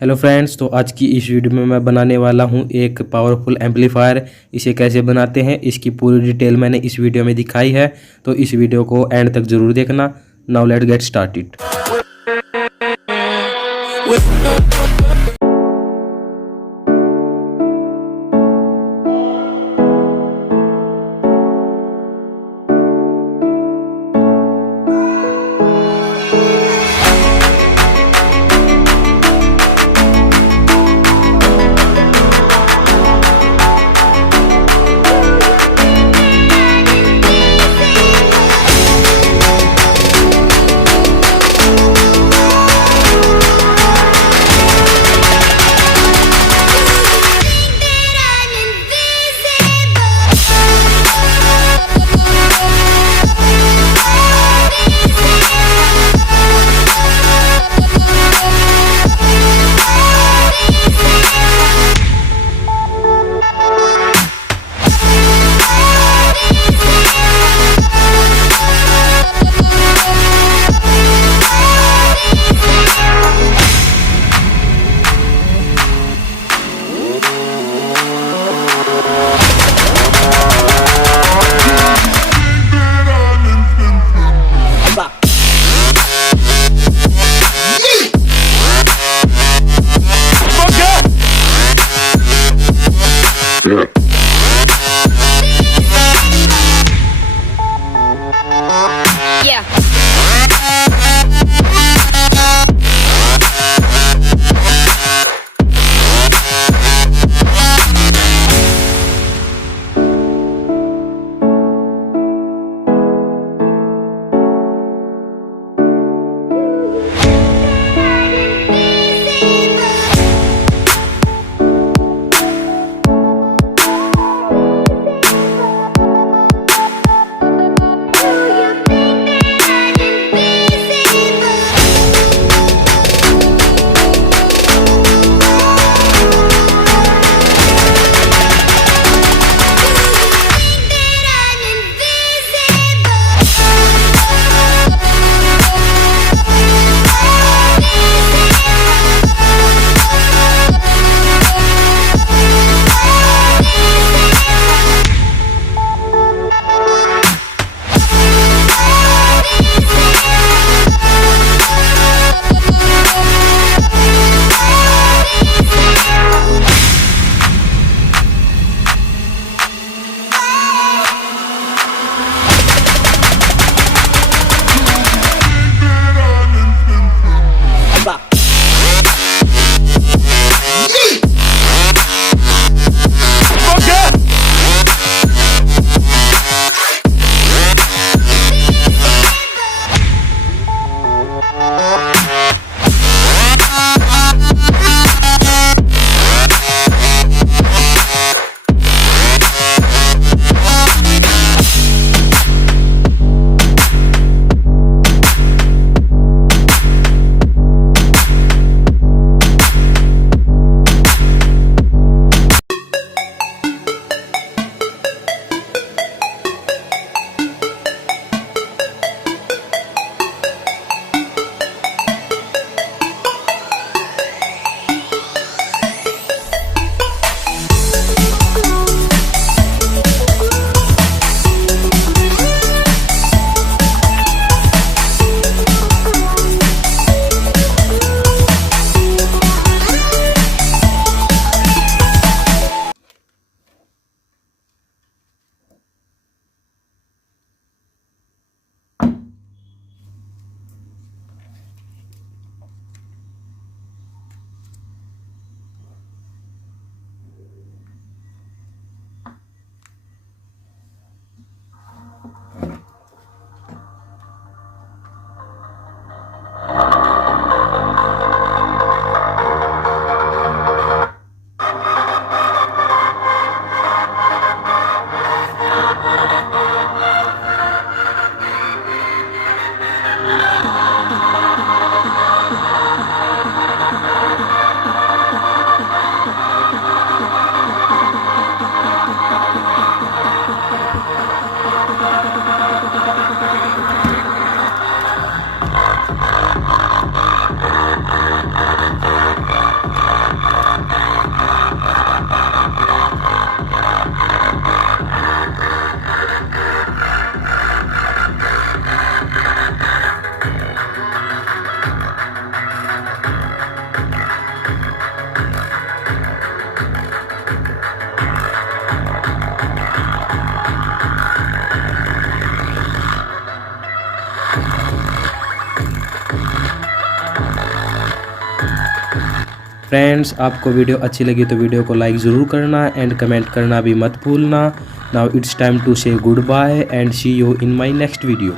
Hello friends, तो आज की इस वीडियो में मैं बनाने वाला हूं एक पावरफुल एम्पलीफायर। इसे कैसे बनाते हैं इसकी पूरी डिटेल मैंने इस वीडियो में दिखाई है, तो इस वीडियो को एंड तक ज़रूर देखना। Now let's get started. Friends, आपको वीडियो अच्छी लगी तो वीडियो को लाइक ज़रूर करना एंड कमेंट करना भी मत भूलना। Now it's time to say goodbye and see you in my next video.